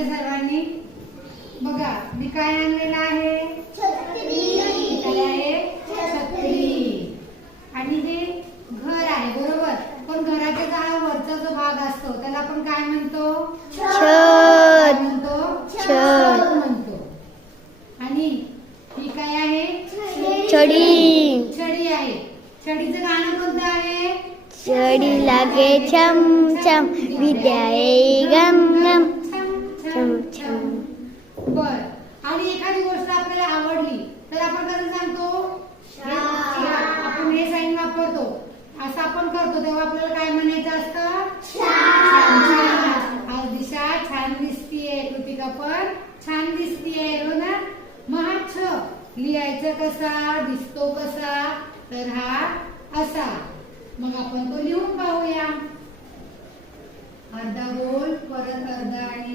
तुमच्या सर्वांनी? बघा मी काय आणलेलं आहे? छत्री. काय आहे? छत्री. आणि हे घर आहे बरोबर, पण घराच्या हा वरचा जो भाग असतो त्याला आपण काय म्हणतो? छत. म्हणतो छत. म्हणतो. आणि ही काय आहे? छडी. छडी आहे. छडीचं गाणं कोणतं आहे? छडी लागे छम छम विद्या येई गम गम छम छम. बर. आणि एखादी गोष्ट आपल्याला आवडली तर आपण कसं सांगतो? आपण हे साईन वापरतो, असं आपण करतो तेव्हा आपल्याला काय म्हणायचं असतं? छान. आज दिशा छान दिसतीये, कृतिका पण छान दिसतीये, हो ना? मग हा छ लिहायचं कसा, दिसतो कसा? तर हा असा. मग आपण तो लिहून पाहूया. अर्धा गोल, परत अर्धा आणि